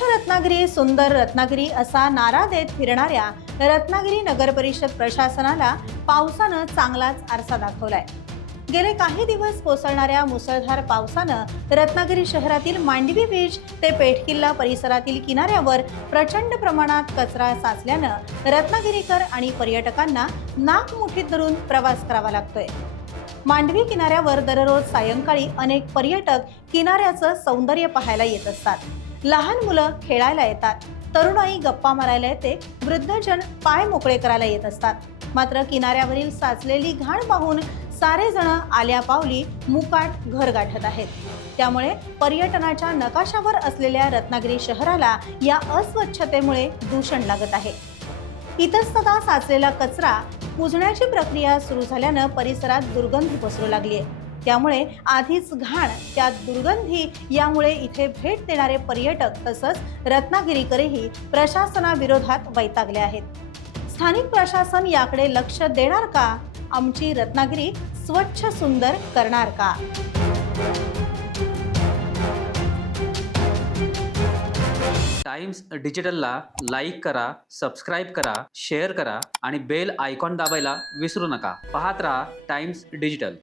स्वच्छ रत्नागिरी सुंदर रत्नागिरी असा नारा देत फिरणाऱ्या रत्नागिरी नगर परिषद प्रशासनाला पावसानं चांगलाच आरसा दाखवलाय। गेले काही दिवस कोसळणाऱ्या मुसळधार पावसानं रत्नागिरी शहरातील मांडवी बीच ते पेठकिल्ला परिसरातील किनाऱ्यावर प्रचंड प्रमाणात कचरा साचल्यानं रत्नागिरीकर आणि पर्यटकांना नाक मुठीत धरून प्रवास करावा लागतोय। मांडवी किनाऱ्यावर दररोज सायंकाळी अनेक पर्यटक किनाऱ्याचं सौंदर्य पाहायला येत असतात। लहान मुलं खेळायला येतात, तरुणाई गप्पा मारायला येते, वृद्धजन पाय मोकळे करायला येत असतात। मात्र किनाऱ्यावरील साचलेली घाण पाहून सारे जण आल्या पावली मुकाट घर गाठत आहेत। त्यामुळे पर्यटनाच्या नकाशावर असलेल्या रत्नागिरी शहराला या अस्वच्छतेमुळे दूषण लागत आहे। इतस्ततः साचलेला कचरा कुजण्याची प्रक्रिया सुरू झाल्यानं परिसरात दुर्गंधी पसरू लागली आहे। त्यामुळे आधीच घाण त्यात दुर्गंधी यामुळे इथे भेट देणारे पर्यटक तसंच रत्नागिरीकरही प्रशासनाविरोधात वैतागले आहेत। स्थानिक प्रशासन याकडे लक्ष देणार का? आमची रत्नागिरी स्वच्छ सुंदर करणार का? टाइम्स डिजिटलला लाईक करा, सबस्क्राईब करा, शेअर करा आणि बेल आयकॉन दाबायला विसरू नका। पाहत रहा टाइम्स डिजिटल।